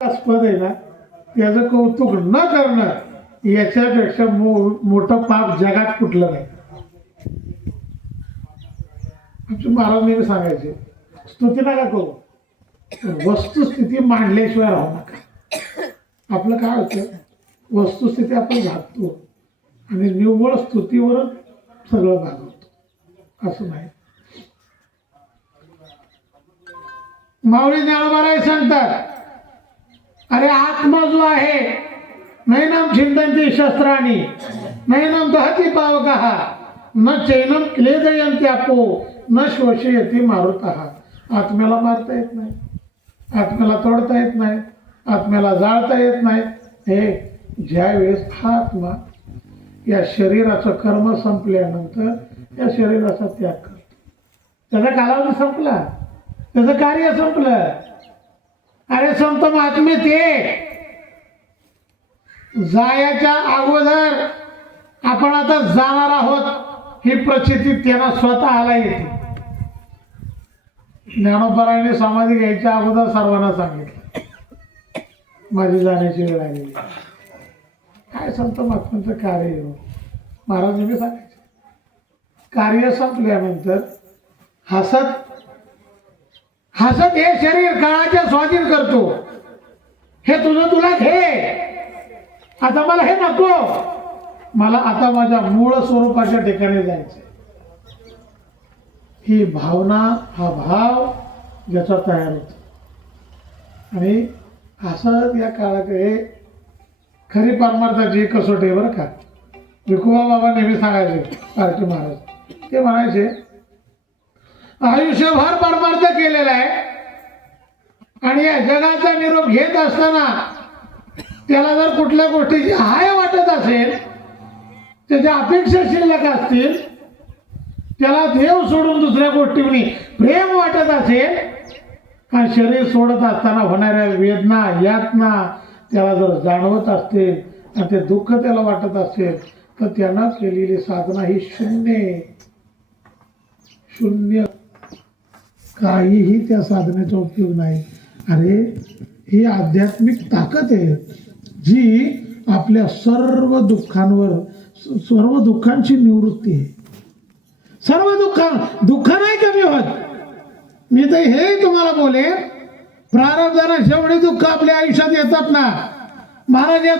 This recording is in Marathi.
आस्पद आहे ना त्याचं कौतुक न करणं याच्यापेक्षा मो मोठं पाप जगात कुठलं नाही. म्हणजे आमचे महाराज नेहमी सांगायचे स्तुती नका करू. वस्तुस्थिती मांडल्याशिवाय राहू नका. आपलं काय होतं वस्तुस्थिती आपण घालतो आणि निव्वळ स्तुतीवरच सगळं भागवतो. असं नाही. माऊली ज्ञानोबाराय सांगतात अरे आत्मा जो आहे नैनम छिंदंती शस्त्राणी. नैनम दहती पावकः न चैनम क्लेदयंती आपो न शोषयती मारुत. आत्म्याला मारता येत नाही. आत्म्याला तोडता येत नाही. आत्म्याला जाळता येत नाही. हे ज्यावेळेस हा आत्मा या शरीराचं कर्म संपल्यानंतर या शरीराचा त्याग करतो. त्याचा कालावधी संपला. त्याचं कार्य संपलं. अरे संत महात्मे ते. जायाच्या अगोदर आपण आता जाणार आहोत ही प्रचिती त्यांना स्वतःला येते. ज्ञानोपरायणी समाधी घ्यायच्या अगोदर सर्वांना सांगितलं. माझी जाण्याची वेळ आलेली काय संत महात्म्यांचं कार्य हो? महाराज नेहमी कार्य संपल्यानंतर हसत हसत हे शरीर काळाच्या स्वाधीन करतो. हे तुझं तुला घे. आता मला हे नको. मला आता माझ्या मूळ स्वरूपाच्या ठिकाणी जायचं ही भावना हा भाव ज्याचा तयार होतो. आणि असं या काळात हे खरी परमार्थाची कसोटी बरं का? विकोबा बाबा नेहमी सांगायचे पार्टी महाराज. ते म्हणायचे आयुष्यभर परमार्थ केलेला आहे. आणि या जगाचा निरोप घेत असताना त्याला जर कुठल्या गोष्टीची हाय वाटत असेल त्याच्या अपेक्षा शिल्लक असतील त्याला देव सोडून दुसऱ्या गोष्टींनी प्रेम वाटत असेल आणि शरीर सोडत असताना होणाऱ्या वेदना यातना त्याला जर जाणवत असतील आणि ते दुःख त्याला वाटत असेल तर त्यानं केलेली साधना ही शून्य शून्य काहीही त्या साधनेचा उपयोग नाही. अरे ही आध्यात्मिक ताकद आहे जी आपल्या सर्व दुःखांवर सर्व दुःखांची निवृत्ती आहे. सर्व दुःख दुःख नाही कमी होत. मी तर हे तुम्हाला बोले प्रारब्धानं जेवढे दुःख आपल्या आयुष्यात येतात ना महाराज या